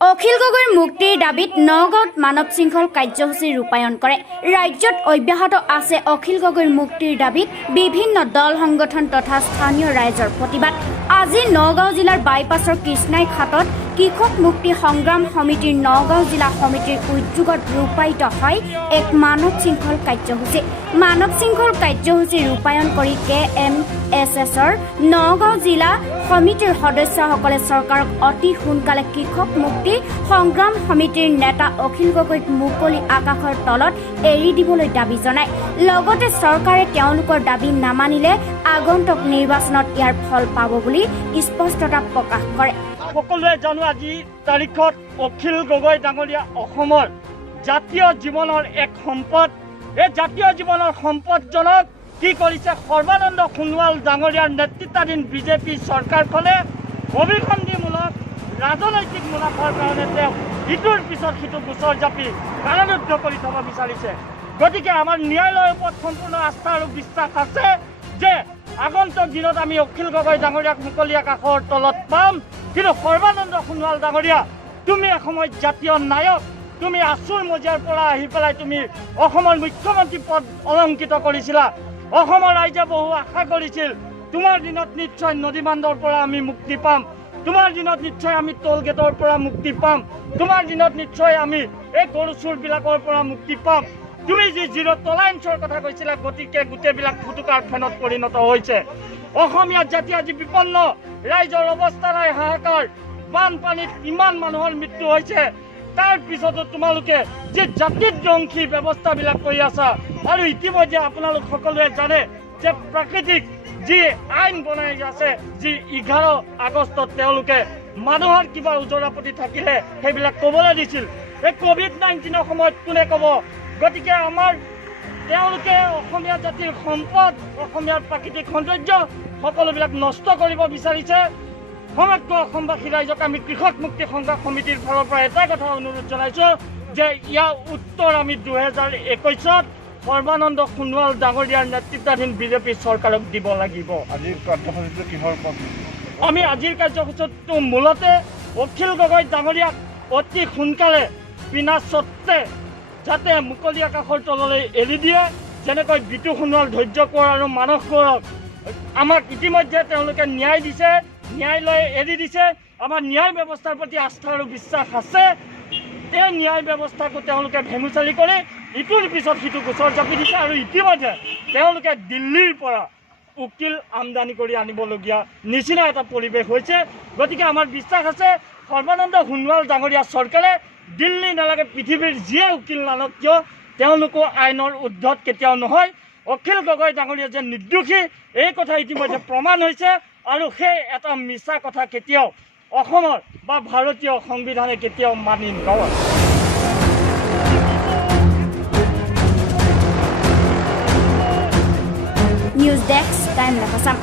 অখিল গগৈৰ মুক্তিৰ দাবীত নগাঁৱত মানৱ শৃংখল কাৰ্যসূচী ৰূপায়ণ কৰে। ৰাজ্যত অব্যাহত আছে অখিল গগৈৰ মুক্তিৰ দাবীত বিভিন্ন দল সংগঠন তথা স্থানীয় ৰাইজৰ প্ৰতিবাদ। আজি নগাঁও জিলাৰ বাইপাছৰ কৃষ্ণাই ঘাটত কৃষক মুক্তি সংগ্ৰাম সমিতিৰ নগাঁও জিলা সমিতিৰ উদ্যোগত ৰূপায়িত হয় এক মানৱ শৃংখল কাৰ্যসূচী। মানৱ শৃংখল কাৰ্যসূচী ৰূপায়ণ কৰি KMSSৰ নগাঁও জিলা সমিতিৰ সদস্যসকলে চৰকাৰক অতি সোনকালে কৃষক মুক্তি সংগ্ৰাম সমিতিৰ নেতা অখিল গগৈক মুকলি আকাশৰ তলত এৰি দিবলৈ দাবী জনায়। লগতে চৰকাৰে তেওঁলোকৰ দাবী নামানিলে আগন্তুক নিৰ্বাচনত ইয়াৰ ফল পাব বুলি স্পষ্টতা প্ৰকাশ কৰে। সকলোৱে জানো আজি তাৰিখত অখিল গগৈ ডাঙৰীয়া অসমৰ জাতীয় জীৱনৰ এক সম্পদ। এই জাতীয় জীৱনৰ সম্পদজনক কি কৰিছে সৰ্বানন্দ সোণোৱাল ডাঙৰীয়াৰ নেতৃত্বাধীন বিজেপি চৰকাৰখনে অভিসন্ধিমূলক ৰাজনৈতিক মুনাফাৰ কাৰণে তেওঁ ইটোৰ পিছত সিটো গোচৰ জাপি কাৰাৰুদ্ধ কৰি থব বিচাৰিছে। গতিকে আমাৰ ন্যায়ালয়ৰ ওপৰত সম্পূৰ্ণ আস্থা আৰু বিশ্বাস আছে যে আগন্তুক দিনত আমি অখিল গগৈ ডাঙৰীয়াক মুকলি আকাশৰ তলত পাম। কিন্তু সৰ্বানন্দ সোণোৱাল ডাঙৰীয়া, তুমি এসময়ত জাতীয় নায়ক, তুমি আচুৰ মজিয়াৰ পৰা আহি পেলাই তুমি অসমৰ মুখ্যমন্ত্ৰী পদ অলংকৃত কৰিছিলা। অসমৰ ৰাইজে বহু আশা কৰিছিল তোমাৰ দিনত নিশ্চয় নদী বান্ধৰ পৰা আমি মুক্তি পাম, তোমাৰ দিনত নিশ্চয় আমি টোল গেটৰ পৰা মুক্তি পাম, তোমাৰ দিনত নিশ্চয় আমি এই গৰু চোৰবিলাকৰ পৰা মুক্তি পাম। তুমি যি জিৰ' টলাৰেঞ্চৰ কথা কৈছিলা, গতিকে গোটেইবিলাক ফুটুকাৰ ফেনত পৰিণত হৈছে। অসমীয়া জাতি আজি বিপন্ন, ৰাইজৰ অৱস্থা নাই, হাহাকাৰ, বানপানীত ইমান মানুহৰ মৃত্যু হৈছে। তাৰ পিছতো তোমালোকে যি জাতিধ্বংসী ব্যৱস্থাবিলাক কৰি আছা আৰু ইতিমধ্যে আপোনালোক সকলোৱে জানে যে প্ৰাকৃতিক যি আইন বনাই আছে, যি 11 আগষ্টত তেওঁলোকে মানুহৰ কিবা ওজৰাপতি থাকিলে সেইবিলাক ক'বলৈ দিছিল। এই COVID-19ৰ সময়ত কোনে ক'ব? গতিকে আমাৰ তেওঁলোকে অসমীয়া জাতিৰ সম্পদ, অসমীয়াৰ প্ৰাকৃতিক সৌন্দৰ্য সকলোবিলাক নষ্ট কৰিব বিচাৰিছে। সমগ্ৰ অসমবাসী ৰাইজক আমি কৃষক মুক্তি সংগ্ৰাম সমিতিৰ ফালৰ পৰা এটা কথা অনুৰোধ জনাইছোঁ যে ইয়াৰ উত্তৰ আমি 2021ত সৰ্বানন্দ সোণোৱাল ডাঙৰীয়াৰ নেতৃত্বাধীন বিজেপি চৰকাৰক দিব লাগিব। আজিৰ কাৰ্যসূচীটো কিহৰ ওপৰত? আমি আজিৰ কাৰ্যসূচীটো মূলতে অখিল গগৈ ডাঙৰীয়াক অতি সোনকালে বিনা স্বত্বে যাতে মুকলি আকাশৰ তললৈ এৰি দিয়ে। যেনেকৈ বিতু সোণোৱাল, ধৈৰ্য কোঁৱৰ আৰু মানস কোঁৱৰক আমাক ইতিমধ্যে তেওঁলোকে ন্যায় দিছে, ন্যায়ালয়ে এৰি দিছে। আমাৰ ন্যায় ব্যৱস্থাৰ প্ৰতি আস্থা আৰু বিশ্বাস আছে। এই ন্যায় ব্যৱস্থাকো তেওঁলোকে ভেঙুচালি কৰি ইটোৰ পিছত সিটো গোচৰ জাপি দিছে আৰু ইতিমধ্যে তেওঁলোকে দিল্লীৰ পৰা উকিল আমদানি কৰি আনিবলগীয়া নিচিনা এটা পৰিৱেশ হৈছে। গতিকে আমাৰ বিশ্বাস আছে সৰ্বানন্দ সোণোৱাল ডাঙৰীয়া চৰকাৰে দিল্লী নালাগে, পৃথিৱীৰ যিয়ে উকিল নানক কিয় তেওঁলোকো আইনৰ উৰ্ধত কেতিয়াও নহয়। অখিল গগৈ ডাঙৰীয়া যে নিৰ্দোষী এই কথা ইতিমধ্যে প্ৰমাণ হৈছে আৰু সেই এটা মিছা কথা কেতিয়াও অসমৰ বা ভাৰতীয় সংবিধানে কেতিয়াও মানি নলয়। নিউজ ডেস্ক টাইম লাভ আছাম।